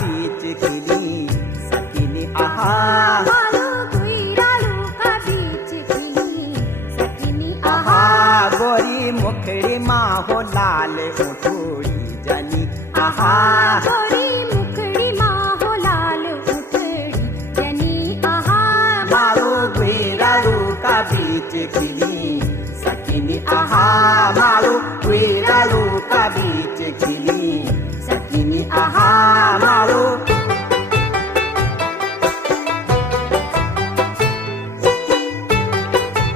बीच खिली सकिनी आहा मालू गुइरालू का बीच खिली सकिनी आहा गोरी मुखड़ी माँ हो लाल उठोड़ी जनी आहा गोरी मुखड़ी माँ हो लाल उठड़ी जनी आहा मारू गुइरालू का बीच खिली सकिनी आहा मारू गुइरालू का बीच खिली सकिनी आहा मारू